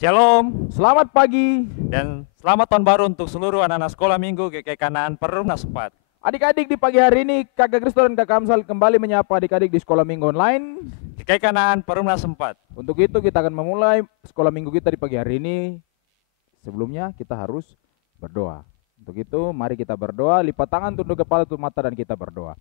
Shalom Selamat pagi. dan selamat tahun baru untuk seluruh anak-anak sekolah minggu GKI Kanaan Perumna 4. Adik-adik, di pagi hari ini Kakak Kristo dan Kakak Amsal kembali menyapa adik-adik di sekolah minggu online. GKI Kanaan Perumna 4. Untuk itu kita akan memulai sekolah minggu kita di pagi hari ini. Sebelumnya kita harus berdoa. Untuk itu mari kita berdoa, lipat tangan, tunduk kepala, tutup mata, dan kita berdoa.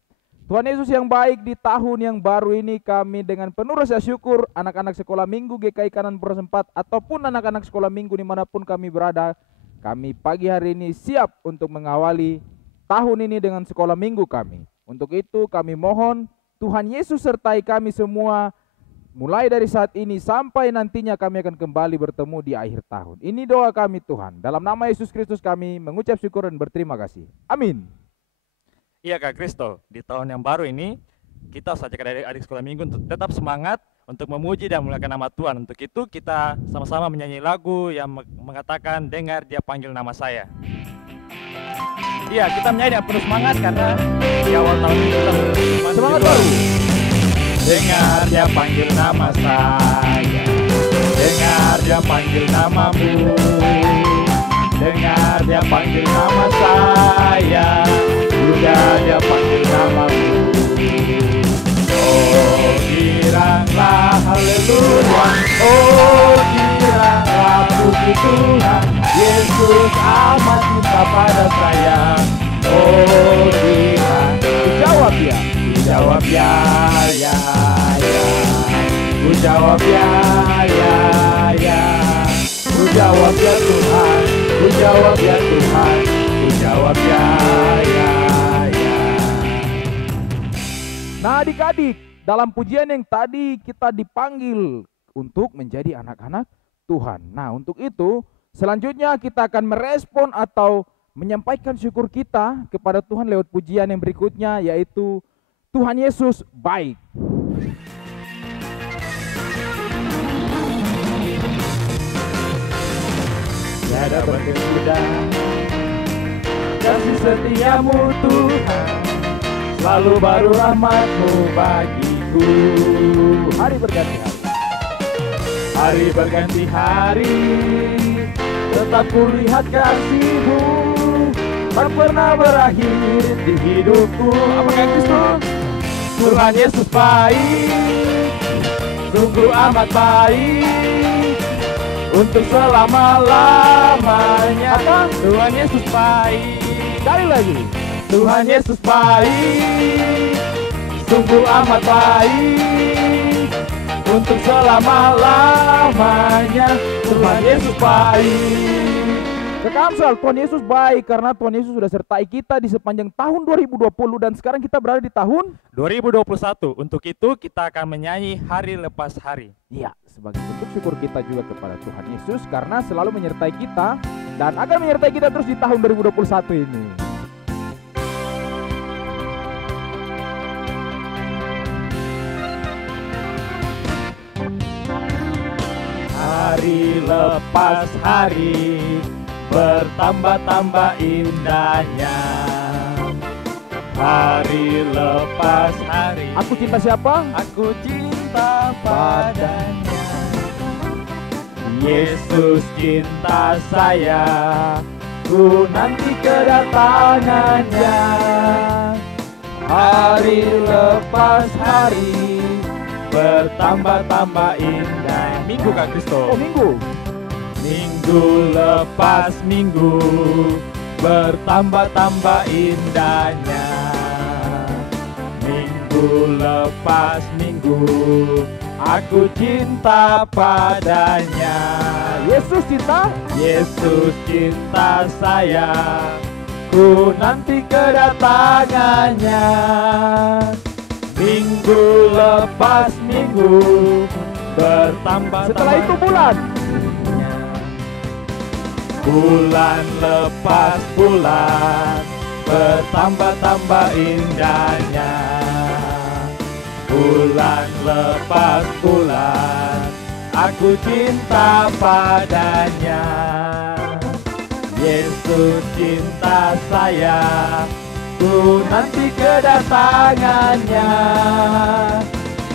Tuhan Yesus yang baik, di tahun yang baru ini kami dengan penuh rasa syukur anak-anak sekolah minggu GKI Kanaan Perumna 4 ataupun anak-anak sekolah minggu dimanapun kami berada, kami pagi hari ini siap untuk mengawali tahun ini dengan sekolah minggu kami. Untuk itu kami mohon Tuhan Yesus sertai kami semua mulai dari saat ini sampai nantinya kami akan kembali bertemu di akhir tahun. Ini doa kami Tuhan. Dalam nama Yesus Kristus kami mengucap syukur dan berterima kasih. Amin. Iya Kak Kristo, di tahun yang baru ini kita saja adik-adik sekolah minggu untuk tetap semangat untuk memuji dan memuliakan nama Tuhan. Untuk itu kita sama-sama menyanyi lagu yang mengatakan dengar dia panggil nama saya. Iya, kita menyanyi dengan penuh semangat karena di awal tahun ini kita Semangat baru. Dengar dia panggil nama saya, dengar dia panggil namamu, dengar dia panggil nama saya, juga dia panggil namamu. Oh giranglah haleluya, oh giranglah puji Tuhan, Yesus amat cinta pada saya. Oh girang, Jawab ya. jawab ya, ya, ya. Ku jawab ya, ya, ya. Ku jawab ya Tuhan, ku jawab ya Tuhan, ku jawab ya, ya, ya. Nah adik-adik, dalam pujian yang tadi kita dipanggil untuk menjadi anak-anak Tuhan. Nah untuk itu selanjutnya kita akan merespon atau menyampaikan syukur kita kepada Tuhan lewat pujian yang berikutnya, yaitu Tuhan Yesus baik. Tiada berbeda kasih setiamu Tuhan, selalu baru rahmatmu bagiku. Hari berganti hari. Hari berganti hari, tetap kulihat kasih-Mu, tak pernah berakhir di hidupku. Apakah Kristus? Tuhan Yesus baik, sungguh amat baik, untuk selama-lamanya. Tuhan Yesus baik. Sekali lagi. Tuhan Yesus baik, sungguh amat baik, untuk selama-lamanya. Tuhan Yesus baik. Kakak Amsal, Tuhan Yesus baik karena Tuhan Yesus sudah sertai kita di sepanjang tahun 2020 dan sekarang kita berada di tahun 2021. Untuk itu kita akan menyanyi hari lepas hari. ya, sebagai bentuk syukur kita juga kepada Tuhan Yesus karena selalu menyertai kita dan akan menyertai kita terus di tahun 2021 ini. Hari lepas hari, bertambah-tambah indahnya. Hari lepas hari, Aku cinta siapa? aku cinta padanya. Yesus cinta saya, ku nanti kedatangannya. Hari lepas hari, bertambah-tambah indah. Minggu Kak Kristo. Oh, minggu. Minggu lepas minggu, bertambah-tambah indahnya. Minggu lepas minggu, aku cinta padanya. Yesus cinta. Yesus cinta saya, ku nanti kedatangannya. Minggu lepas minggu, bertambah. Setelah itu bulan. Bulan lepas bulan, bertambah-tambah indahnya. Bulan lepas bulan, aku cinta padanya. Yesus cinta saya, ku nanti kedatangannya.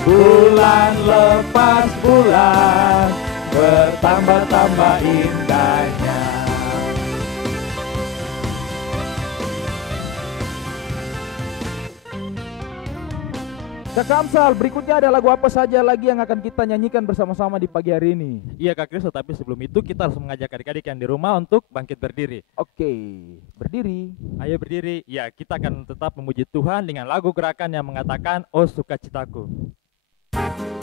Bulan lepas bulan, tambah-tambah indahnya. Kak Kamsal, berikutnya ada lagu apa saja lagi yang akan kita nyanyikan bersama-sama di pagi hari ini? Iya Kak Kristo, tapi sebelum itu kita harus mengajak adik-adik yang di rumah untuk bangkit berdiri. Oke, berdiri. Ayo berdiri. Ya, kita akan tetap memuji Tuhan dengan lagu gerakan yang mengatakan, "Oh sukacitaku."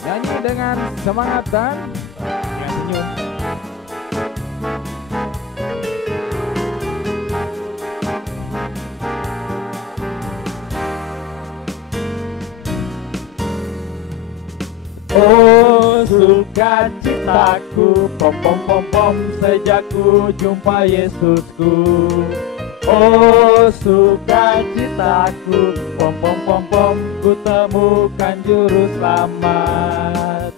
Nyanyi dengan semangat dan Dengan senyum. oh sukacitaku, pom pom pom pom, sejak ku jumpa Yesusku. Oh sukacitaku, pom pom pom pom, ku temukan juru selamat.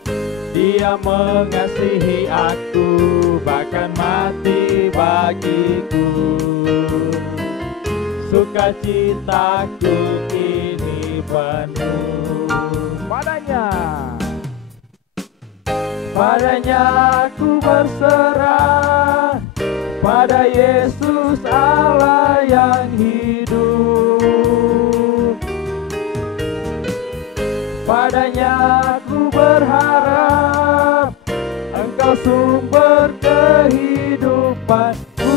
Dia mengasihi aku, bahkan mati bagiku. Sukacitaku kini penuh padanya. Padanya aku berserah, pada Yesus Allah yang hidup. Padanya aku berharap, Engkau sumber kehidupanku.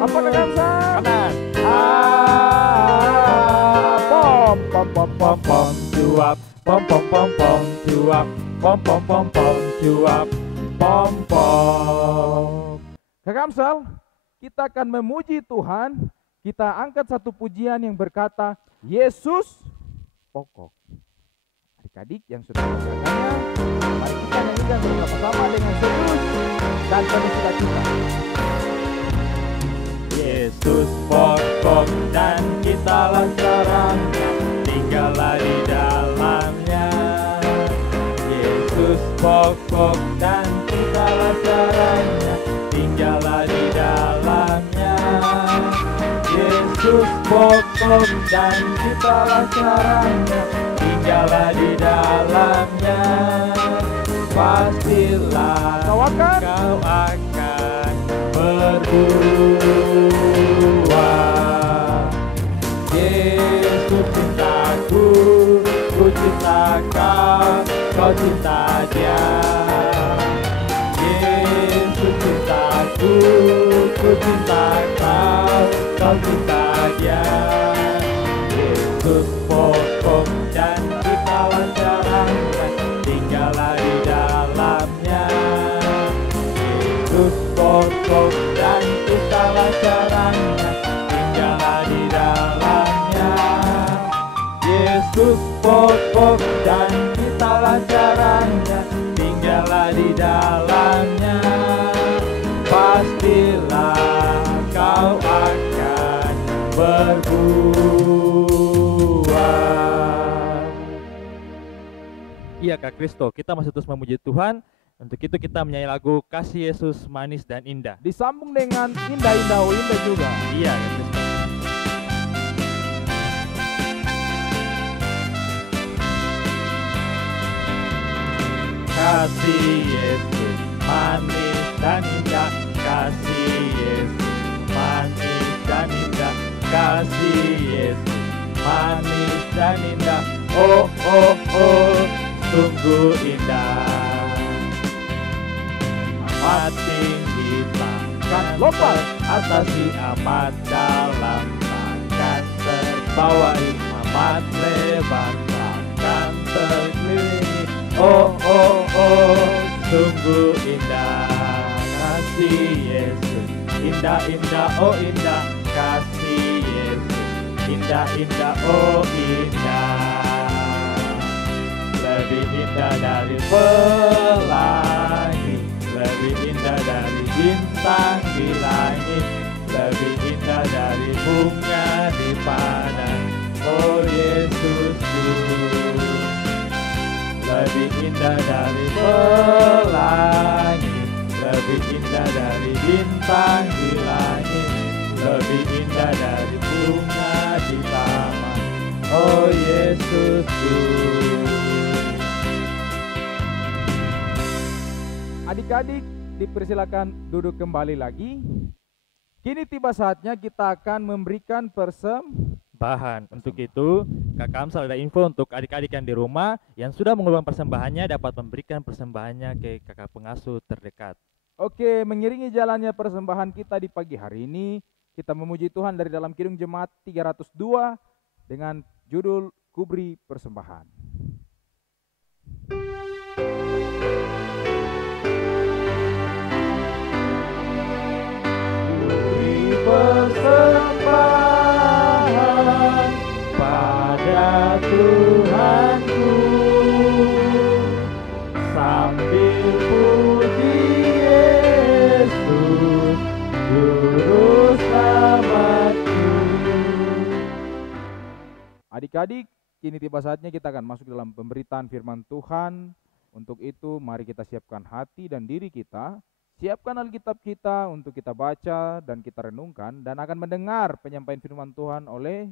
Apa dengan Kanan. pom pom pom pom cuap, pom pom pom pom cuap, pom pom pom pom cuap, pom pom. Kak Kamsal, kita akan memuji Tuhan. Kita angkat satu pujian yang berkata, Yesus pokok. Adik-adik yang sudah mendengarkannya, mari kita nyanyikan bersama-sama dengan serius dan penuh sukacita. Yesus pokok dan kitalah caranya, tinggallah di dalamnya. Yesus pokok dan kitalah caranya, tinggallah di dalamnya. Yesus pokok dan kitalah caranya, tinggallah di dalamnya. Pastilah kau akan berbuah. Yesus cintaku, ku cinta kau, kau cinta dia. Yesus cintaku, ku cinta kau, kau cinta dia. Yesus pokok dan kitalah caranya, tinggallah di dalamnya. Yesus pokok dan kitalah caranya, tinggallah di dalamnya. Yesus pokok dan kitalah caranya, tinggallah di dalamnya. Pastilah kau akan berbuah. Iya Kak Kristo, kita masih terus memuji Tuhan. Untuk itu kita menyanyi lagu Kasih Yesus Manis dan Indah. Disambung dengan indah-indah, oh indah juga. Iya Kak Kristo. Kasih Yesus manis dan indah, kasih Yesus manis dan indah, kasih Yesus manis dan indah. Oh oh oh, sungguh indah. Amat tinggi takkan Lompat atasi, amat dalam takkan terbawahi, amat lebar takkan terkelilingi. Oh oh oh, sungguh indah kasih Yesus, indah indah oh indah kasih Yesus, indah indah oh indah. Lebih indah dari pelangi, lebih indah dari bintang di langit, lebih indah dari bunga di padang. Oh Yesusku, lebih indah dari pelangi, lebih indah dari bintang di langit, lebih indah dari bunga Adik-adik dipersilakan duduk kembali lagi. Kini tiba saatnya kita akan memberikan Bahan. Untuk itu, Kak Kamsal ada info untuk adik-adik yang di rumah yang sudah mengubah persembahannya dapat memberikan persembahannya ke kakak pengasuh terdekat. Oke, mengiringi jalannya persembahan kita di pagi hari ini, kita memuji Tuhan dari dalam Kidung Jemaat 302 dengan judul Kubri Persembahan. Kubri persembahan pada Tuhanku, sambil puji Yesus, Juru Selamatku. Adik-adik, kini tiba saatnya kita akan masuk dalam pemberitaan firman Tuhan. Untuk itu, mari kita siapkan hati dan diri kita, siapkan Alkitab kita untuk kita baca dan kita renungkan, dan akan mendengar penyampaian firman Tuhan oleh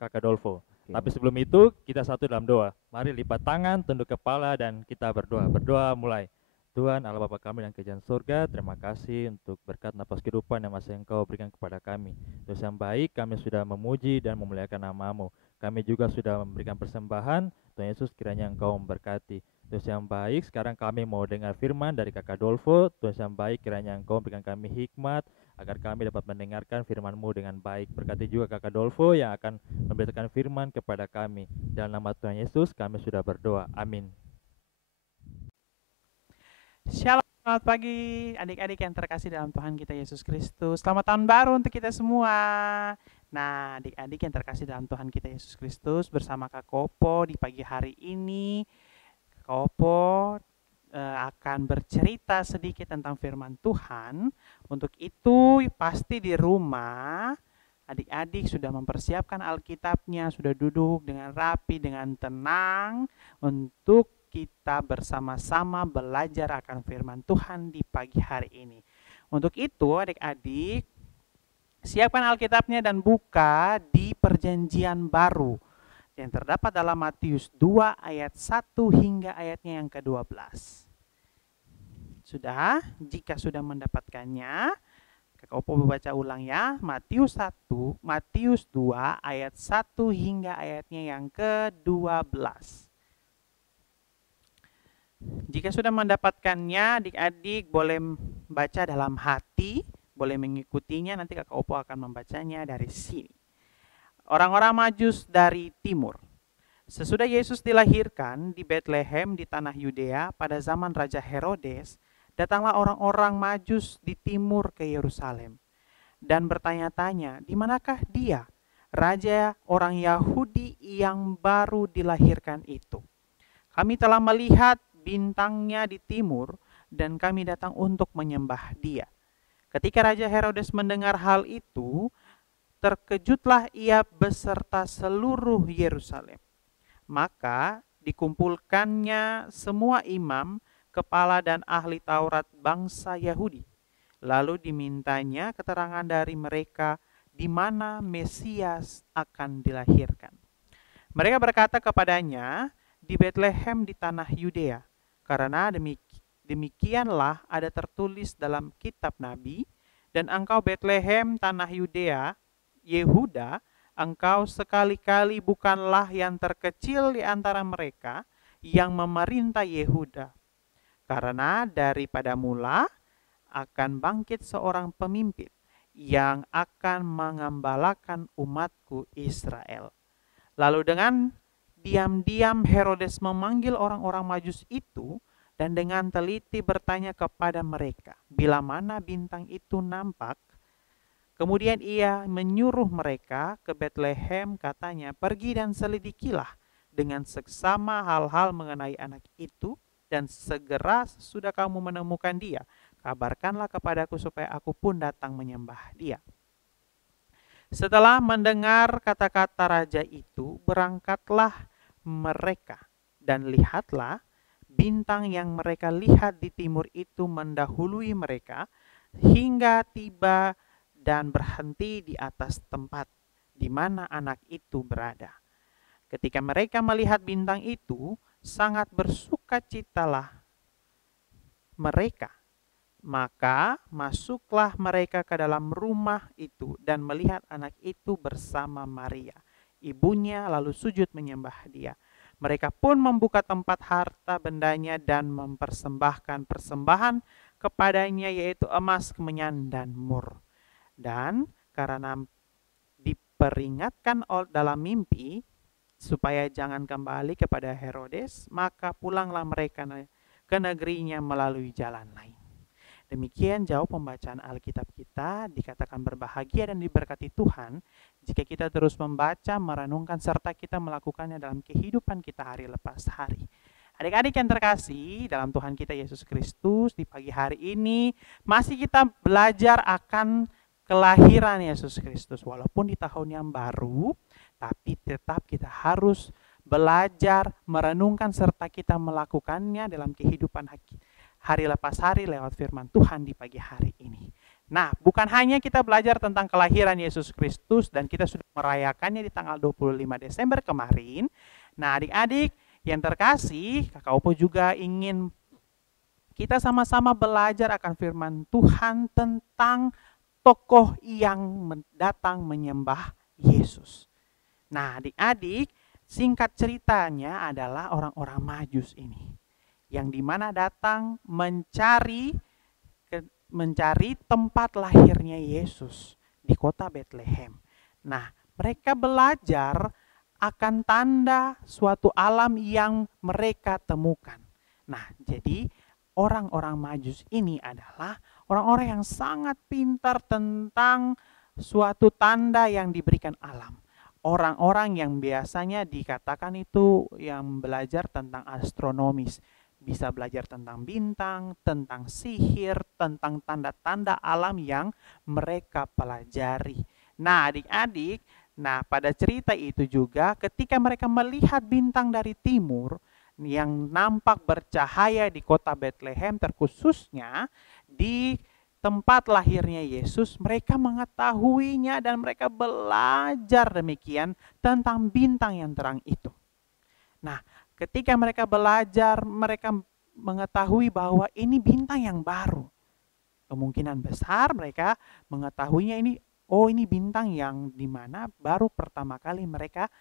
Kakak Dolfo. Oke. Tapi sebelum itu, kita satu dalam doa. Mari lipat tangan, tunduk kepala, dan kita berdoa. Berdoa mulai. Tuhan Allah Bapa kami yang kejauhan surga, terima kasih untuk berkat napas kehidupan yang masih Engkau berikan kepada kami. Terus yang baik, kami sudah memuji dan memuliakan nama-Mu. Kami juga sudah memberikan persembahan, Tuhan Yesus kiranya Engkau memberkati. Terus yang baik, sekarang kami mau dengar firman dari Kakak Dolfo. Terus yang baik, kiranya Engkau berikan kami hikmat, agar kami dapat mendengarkan firman-Mu dengan baik. Berkati juga Kakak Dolfo yang akan memberitakan firman kepada kami. Dalam nama Tuhan Yesus, kami sudah berdoa. Amin. Shalom, selamat pagi adik-adik yang terkasih dalam Tuhan kita Yesus Kristus. Selamat tahun baru untuk kita semua. Nah, adik-adik yang terkasih dalam Tuhan kita Yesus Kristus, bersama Kak Kopo di pagi hari ini, Kak Kopo akan bercerita sedikit tentang firman Tuhan. Untuk itu, pasti di rumah adik-adik sudah mempersiapkan Alkitabnya, sudah duduk dengan rapi, dengan tenang untuk kita bersama-sama belajar akan firman Tuhan di pagi hari ini. Untuk itu, adik-adik, siapkan Alkitabnya dan buka di Perjanjian Baru yang terdapat dalam Matius 2 ayat 1 hingga ayatnya yang ke-12. Sudah? Jika sudah mendapatkannya, Kak Opo membaca ulang ya. Matius 2 ayat 1 hingga ayatnya yang ke-12. Jika sudah mendapatkannya, adik-adik boleh baca dalam hati, boleh mengikutinya, nanti Kakak Opo akan membacanya dari sini. Orang-orang Majus dari timur. Sesudah Yesus dilahirkan di Betlehem di tanah Yudea pada zaman Raja Herodes, datanglah orang-orang Majus di timur ke Yerusalem dan bertanya-tanya, di manakah dia, raja orang Yahudi yang baru dilahirkan itu? Kami telah melihat bintangnya di timur dan kami datang untuk menyembah dia. Ketika Raja Herodes mendengar hal itu, terkejutlah ia beserta seluruh Yerusalem. Maka dikumpulkannya semua imam, kepala dan ahli Taurat bangsa Yahudi. Lalu dimintanya keterangan dari mereka di mana Mesias akan dilahirkan. Mereka berkata kepadanya, di Betlehem di tanah Yudea. Karena demikianlah ada tertulis dalam kitab Nabi, dan engkau Betlehem tanah Yudea, Yehuda, engkau sekali-kali bukanlah yang terkecil di antara mereka yang memerintah Yehuda. Karena daripada mula akan bangkit seorang pemimpin yang akan mengembalakan umatku Israel. Lalu dengan diam-diam Herodes memanggil orang-orang Majus itu dan dengan teliti bertanya kepada mereka bila mana bintang itu nampak. Kemudian ia menyuruh mereka ke Betlehem, katanya, pergi dan selidikilah dengan seksama hal-hal mengenai anak itu, dan segera sesudah kamu menemukan dia, kabarkanlah kepadaku supaya aku pun datang menyembah dia. Setelah mendengar kata-kata raja itu, berangkatlah mereka, dan lihatlah, bintang yang mereka lihat di timur itu mendahului mereka, hingga tiba dan berhenti di atas tempat di mana anak itu berada. Ketika mereka melihat bintang itu, sangat bersukacitalah mereka. Maka masuklah mereka ke dalam rumah itu dan melihat anak itu bersama Maria, ibunya, lalu sujud menyembah dia. Mereka pun membuka tempat harta bendanya dan mempersembahkan persembahan kepadanya, yaitu emas, kemenyan, dan mur. Dan karena diperingatkan dalam mimpi supaya jangan kembali kepada Herodes, maka pulanglah mereka ke negerinya melalui jalan lain. Demikian jauh pembacaan Alkitab kita. Dikatakan berbahagia dan diberkati Tuhan jika kita terus membaca, merenungkan, serta kita melakukannya dalam kehidupan kita hari lepas hari. Adik-adik yang terkasih dalam Tuhan kita Yesus Kristus, di pagi hari ini masih kita belajar akan kelahiran Yesus Kristus. Walaupun di tahun yang baru, tapi tetap kita harus belajar, merenungkan, serta kita melakukannya dalam kehidupan hari lepas hari lewat firman Tuhan di pagi hari ini. Nah, bukan hanya kita belajar tentang kelahiran Yesus Kristus dan kita sudah merayakannya di tanggal 25 Desember kemarin. Nah, adik-adik yang terkasih, Kakak Opo juga ingin kita sama-sama belajar akan firman Tuhan tentang tokoh yang datang menyembah Yesus. Nah, adik-adik, singkat ceritanya adalah orang-orang Majus ini, yang dimana datang mencari tempat lahirnya Yesus di kota Bethlehem. Nah, mereka belajar akan tanda suatu alam yang mereka temukan. Nah, jadi orang-orang Majus ini adalah orang-orang yang sangat pintar tentang suatu tanda yang diberikan alam. Orang-orang yang biasanya dikatakan itu yang belajar tentang astronomis. Bisa belajar tentang bintang, tentang sihir, tentang tanda-tanda alam yang mereka pelajari. Nah, adik-adik, pada cerita itu juga ketika mereka melihat bintang dari timur yang nampak bercahaya di kota Bethlehem, terkhususnya di tempat lahirnya Yesus, mereka mengetahuinya dan mereka belajar demikian tentang bintang yang terang itu. Nah, ketika mereka belajar, mereka mengetahui bahwa ini bintang yang baru. Kemungkinan besar mereka mengetahuinya ini bintang yang dimana baru pertama kali mereka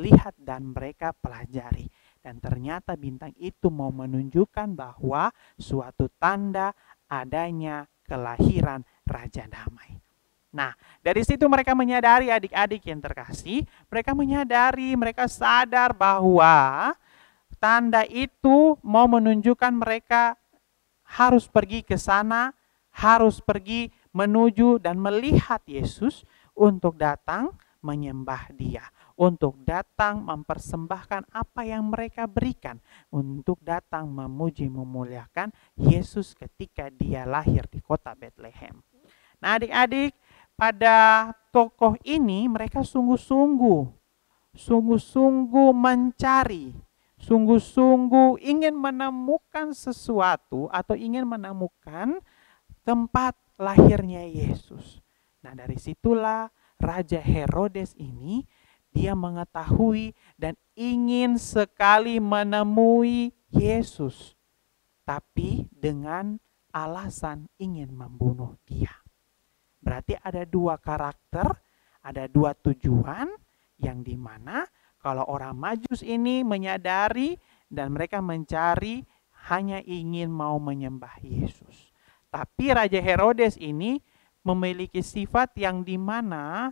lihat dan mereka pelajari. Dan ternyata bintang itu mau menunjukkan bahwa suatu tanda adanya kelahiran Raja Damai. Nah, dari situ mereka menyadari, adik-adik yang terkasih, mereka sadar bahwa tanda itu mau menunjukkan mereka harus pergi ke sana, harus pergi menuju dan melihat Yesus untuk datang menyembah Dia, untuk datang mempersembahkan apa yang mereka berikan, untuk datang memuji memuliakan Yesus ketika Dia lahir di kota Bethlehem. Nah, adik-adik, pada tokoh ini mereka sungguh-sungguh mencari, sungguh-sungguh ingin menemukan sesuatu atau ingin menemukan tempat lahirnya Yesus. Nah, dari situlah Raja Herodes ini dia mengetahui dan ingin sekali menemui Yesus, tapi dengan alasan ingin membunuh Dia. Berarti ada dua karakter, ada dua tujuan yang dimana kalau orang Majus ini menyadari dan mereka mencari hanya ingin mau menyembah Yesus. Tapi Raja Herodes ini memiliki sifat yang dimana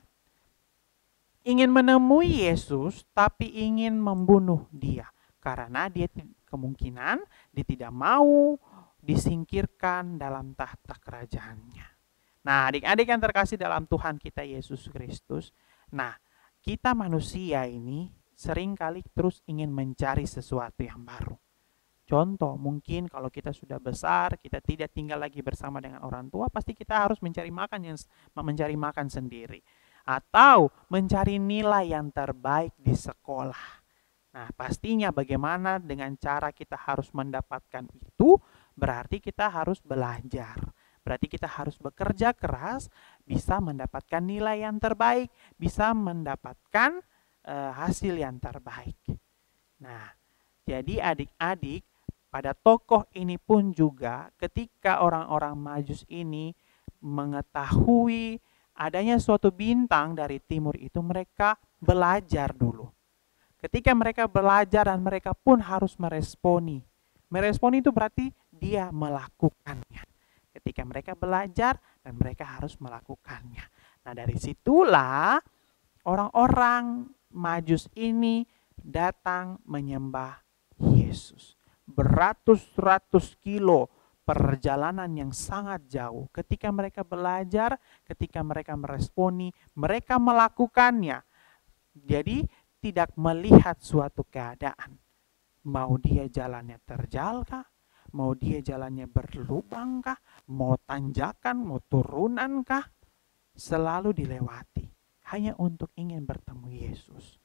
ingin menemui Yesus tapi ingin membunuh Dia. Karena dia kemungkinan dia tidak mau disingkirkan dalam tahta kerajaannya. Nah, adik-adik yang terkasih dalam Tuhan kita Yesus Kristus, nah, kita manusia ini seringkali terus ingin mencari sesuatu yang baru. Contoh, mungkin kalau kita sudah besar, kita tidak tinggal lagi bersama dengan orang tua, pasti kita harus mencari makan sendiri. Atau mencari nilai yang terbaik di sekolah. Nah, pastinya bagaimana dengan cara kita harus mendapatkan itu, berarti kita harus belajar. Berarti kita harus bekerja keras, bisa mendapatkan nilai yang terbaik, bisa mendapatkan hasil yang terbaik. Nah, jadi adik-adik, pada tokoh ini pun juga ketika orang-orang Majus ini mengetahui adanya suatu bintang dari timur itu, mereka belajar dulu. Ketika mereka belajar dan mereka pun harus meresponi. Meresponi itu berarti dia melakukannya. Ketika mereka belajar dan mereka harus melakukannya. Nah, dari situlah orang-orang Majus ini datang menyembah Yesus. Beratus-ratus kilo perjalanan yang sangat jauh. Ketika mereka belajar, ketika mereka meresponi, mereka melakukannya. Jadi tidak melihat suatu keadaan. Mau dia jalannya terjal kah? Mau dia jalannya berlubang kah? Mau tanjakan, mau turunan kah? Selalu dilewati. Hanya untuk ingin bertemu Yesus.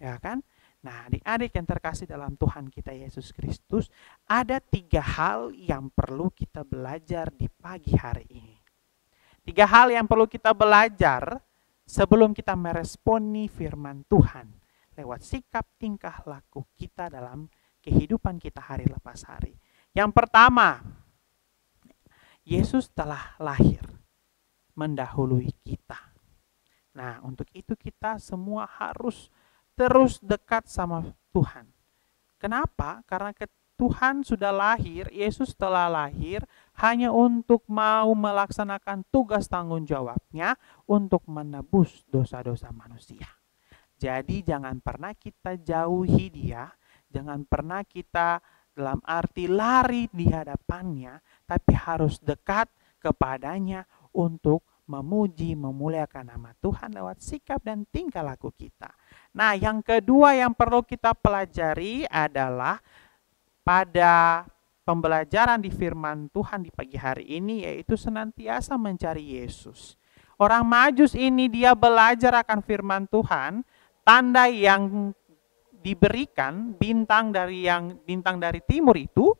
Ya kan? Nah, adik-adik yang terkasih dalam Tuhan kita Yesus Kristus, ada 3 hal yang perlu kita belajar di pagi hari ini. 3 hal yang perlu kita belajar sebelum kita meresponi firman Tuhan lewat sikap tingkah laku kita dalam kehidupan kita hari lepas hari. Yang pertama, Yesus telah lahir mendahului kita. Nah, untuk itu kita semua harus terus dekat sama Tuhan. Kenapa? Karena Tuhan sudah lahir, Yesus telah lahir hanya untuk mau melaksanakan tugas tanggung jawabnya untuk menebus dosa-dosa manusia. Jadi jangan pernah kita jauhi dia, jangan pernah kita dalam arti lari di hadapannya, tapi harus dekat kepadanya untuk memuji, memuliakan nama Tuhan lewat sikap dan tingkah laku kita. Nah, yang kedua yang perlu kita pelajari adalah pada pembelajaran di firman Tuhan di pagi hari ini, yaitu senantiasa mencari Yesus. Orang Majus ini dia belajar akan firman Tuhan, tanda yang diberikan bintang dari timur itu,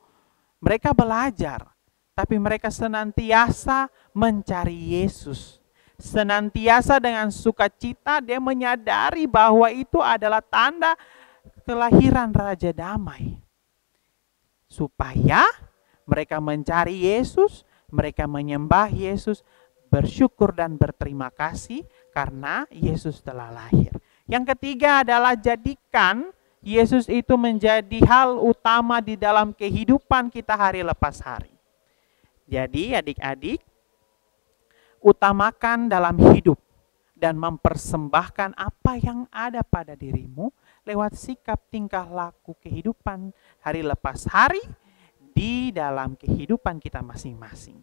mereka belajar. Tapi mereka senantiasa mencari Yesus. Senantiasa dengan sukacita dia menyadari bahwa itu adalah tanda kelahiran Raja Damai. Supaya mereka mencari Yesus, mereka menyembah Yesus, bersyukur dan berterima kasih karena Yesus telah lahir. Yang ketiga adalah jadikan Yesus itu menjadi hal utama di dalam kehidupan kita hari lepas hari. Jadi adik-adik, utamakan dalam hidup dan mempersembahkan apa yang ada pada dirimu lewat sikap tingkah laku kehidupan hari lepas hari di dalam kehidupan kita masing-masing.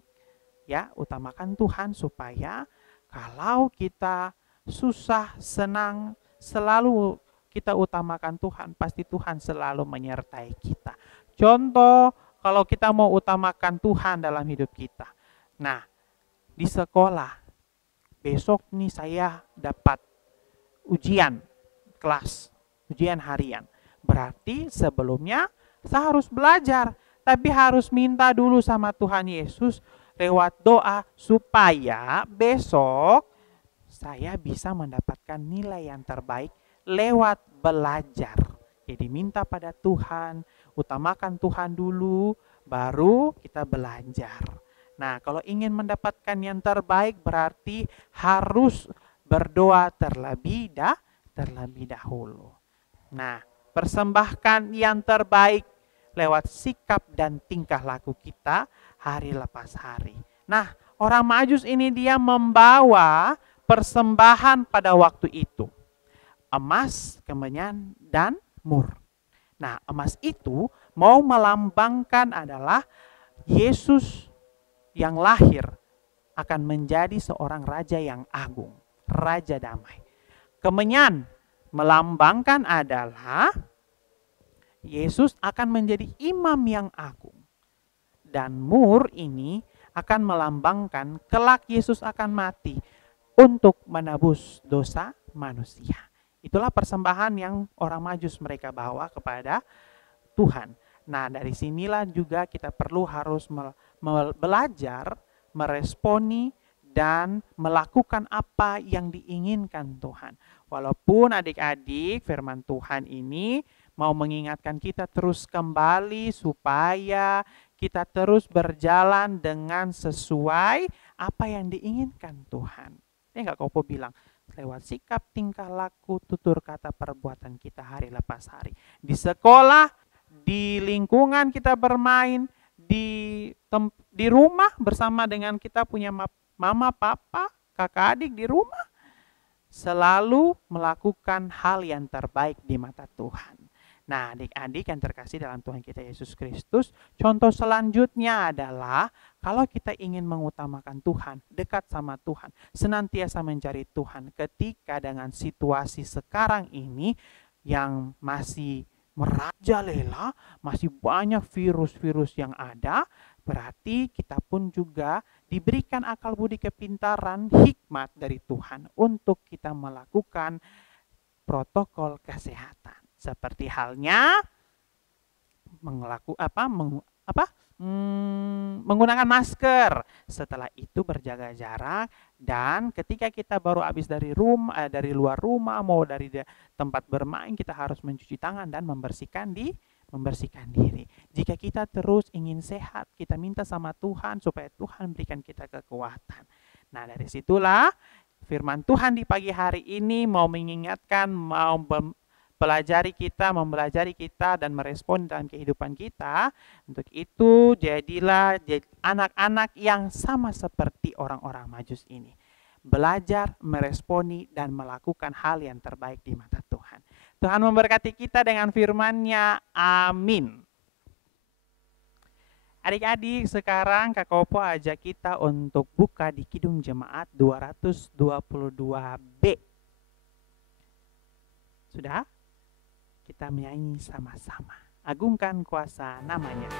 Ya, utamakan Tuhan supaya kalau kita susah, senang, selalu kita utamakan Tuhan, pasti Tuhan selalu menyertai kita. Contoh, kalau kita mau utamakan Tuhan dalam hidup kita. Nah, di sekolah, besok nih saya dapat ujian kelas, ujian harian. Berarti sebelumnya saya harus belajar, tapi harus minta dulu sama Tuhan Yesus lewat doa supaya besok saya bisa mendapatkan nilai yang terbaik lewat belajar. Jadi minta pada Tuhan, utamakan Tuhan dulu, baru kita belajar. Nah, kalau ingin mendapatkan yang terbaik berarti harus berdoa terlebih dahulu. Nah, persembahkan yang terbaik lewat sikap dan tingkah laku kita hari lepas hari. Nah, orang Majus ini dia membawa persembahan pada waktu itu. Emas, kemenyan, dan mur. Nah, emas itu mau melambangkan adalah Yesus yang lahir akan menjadi seorang raja yang agung, raja damai. Kemenyan melambangkan adalah Yesus akan menjadi imam yang agung. Dan mur ini akan melambangkan kelak Yesus akan mati untuk menebus dosa manusia. Itulah persembahan yang orang Majus mereka bawa kepada Tuhan. Nah, dari sinilah juga kita perlu harus belajar, meresponi, dan melakukan apa yang diinginkan Tuhan. Walaupun adik-adik firman Tuhan ini mau mengingatkan kita terus kembali supaya kita terus berjalan dengan sesuai apa yang diinginkan Tuhan. Ini Kak Kopo bilang, lewat sikap, tingkah laku, tutur kata, perbuatan kita hari lepas hari. Di sekolah, di lingkungan kita bermain, di rumah bersama dengan kita punya mama, papa, kakak adik di rumah, selalu melakukan hal yang terbaik di mata Tuhan. Nah, adik-adik yang terkasih dalam Tuhan kita Yesus Kristus, contoh selanjutnya adalah kalau kita ingin mengutamakan Tuhan, dekat sama Tuhan, senantiasa mencari Tuhan, ketika dengan situasi sekarang ini yang masih merajalela, masih banyak virus-virus yang ada, berarti kita pun juga diberikan akal budi kepintaran, hikmat dari Tuhan untuk kita melakukan protokol kesehatan. Seperti halnya menggunakan masker, setelah itu berjaga jarak, dan ketika kita baru habis dari luar rumah mau dari tempat bermain, kita harus mencuci tangan dan membersihkan diri. Jika kita terus ingin sehat, kita minta sama Tuhan supaya Tuhan berikan kita kekuatan. Nah, dari situlah firman Tuhan di pagi hari ini mau mengingatkan, mau mempelajari kita dan merespon dalam kehidupan kita. Untuk itu jadilah anak-anak yang sama seperti orang-orang Majus ini. Belajar, meresponi, dan melakukan hal yang terbaik di mata Tuhan. Tuhan memberkati kita dengan firman-Nya. Amin. Adik-adik, sekarang Kak Kopo ajak kita untuk buka di Kidung Jemaat 222B. Sudah? Kita menyanyi sama-sama. Agungkan kuasa namanya.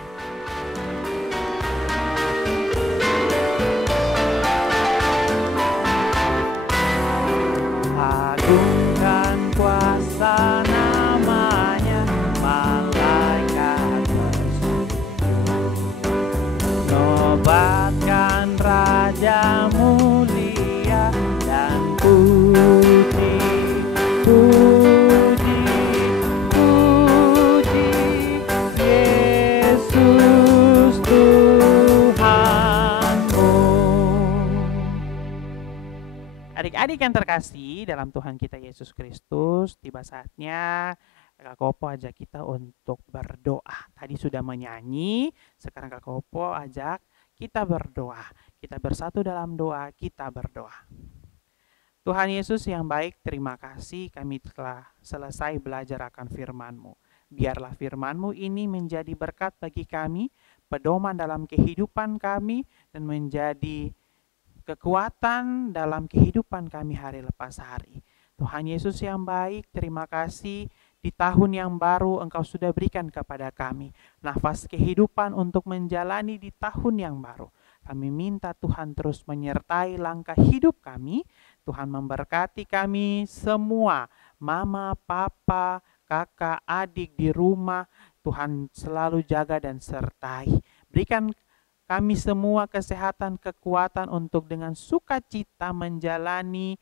Agungkan kuasa namanya, malaikat nobatkan Raja mulia dan puji Yesus Tuhanku. Adik-adik yang terkasih dalam Tuhan kita Yesus Kristus, tiba saatnya Kak Kopo ajak kita untuk berdoa. Tadi sudah menyanyi, sekarang Kak Kopo ajak kita berdoa. Kita bersatu dalam doa, kita berdoa. Tuhan Yesus yang baik, terima kasih kami telah selesai belajar akan firman-Mu. Biarlah firman-Mu ini menjadi berkat bagi kami, pedoman dalam kehidupan kami, dan menjadi kekuatan dalam kehidupan kami hari lepas hari. Tuhan Yesus yang baik, terima kasih di tahun yang baru Engkau sudah berikan kepada kami nafas kehidupan untuk menjalani di tahun yang baru. Kami minta Tuhan terus menyertai langkah hidup kami. Tuhan memberkati kami semua, mama, papa, kakak, adik di rumah. Tuhan selalu jaga dan sertai. Berikan kami semua kesehatan, kekuatan untuk dengan sukacita menjalani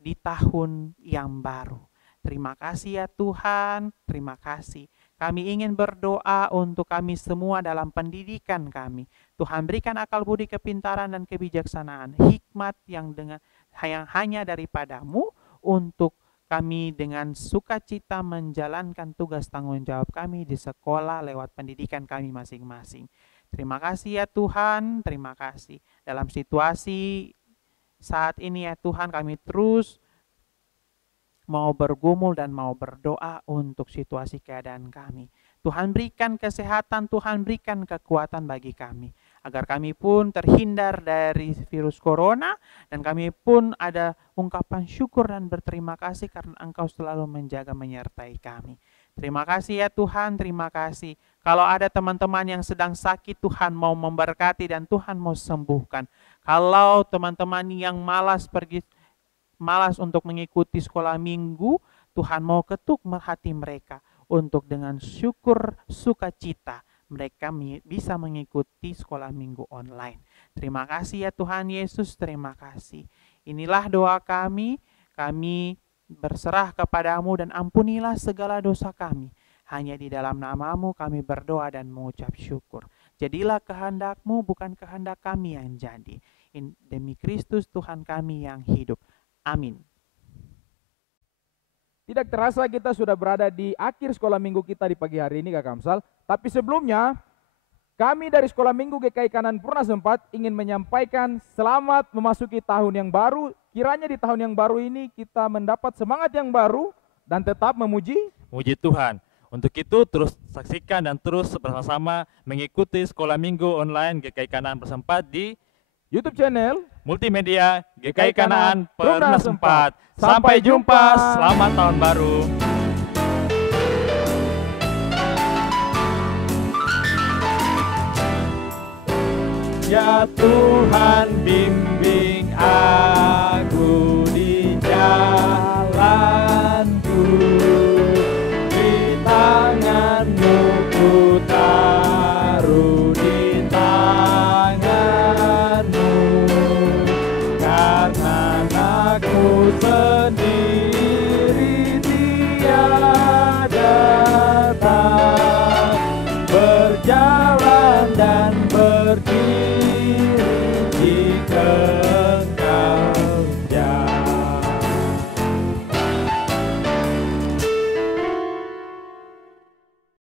di tahun yang baru. Terima kasih ya Tuhan, terima kasih. Kami ingin berdoa untuk kami semua dalam pendidikan kami. Tuhan berikan akal budi kepintaran dan kebijaksanaan, hikmat yang hanya daripada-Mu untuk kami dengan sukacita menjalankan tugas tanggung jawab kami di sekolah lewat pendidikan kami masing-masing. Terima kasih ya Tuhan, terima kasih. Dalam situasi saat ini ya Tuhan, kami terus mau bergumul dan mau berdoa untuk situasi keadaan kami. Tuhan berikan kesehatan, Tuhan berikan kekuatan bagi kami, agar kami pun terhindar dari virus corona, dan kami pun ada ungkapan syukur dan berterima kasih karena Engkau selalu menjaga menyertai kami. Terima kasih ya Tuhan, terima kasih. Kalau ada teman-teman yang sedang sakit, Tuhan mau memberkati dan Tuhan mau sembuhkan. Kalau teman-teman yang malas untuk mengikuti sekolah minggu, Tuhan mau ketuk hati mereka untuk dengan syukur sukacita mereka bisa mengikuti sekolah minggu online. Terima kasih ya Tuhan Yesus, terima kasih. Inilah doa kami berserah kepadamu dan ampunilah segala dosa kami. Hanya di dalam namamu kami berdoa dan mengucap syukur. Jadilah kehendakmu, bukan kehendak kami yang jadi. Demi Kristus Tuhan kami yang hidup. Amin. Tidak terasa kita sudah berada di akhir sekolah minggu kita di pagi hari ini, Kak Kamsal. Tapi sebelumnya, kami dari Sekolah Minggu GKI Kanan Purna Sempat ingin menyampaikan selamat memasuki tahun yang baru. Kiranya di tahun yang baru ini kita mendapat semangat yang baru dan tetap memuji Tuhan. Untuk itu terus saksikan dan terus bersama-sama mengikuti Sekolah Minggu online GKI Kanaan Bersempat di YouTube channel Multimedia GKI Kanaan Purna Sempat. Sampai jumpa, selamat tahun baru. Ya Tuhan, bimbing aku di jalanku, di tangan-Mu ku taruh di tangan-Mu, karena aku sendiri tiada dapat berjalan dan berdiri jika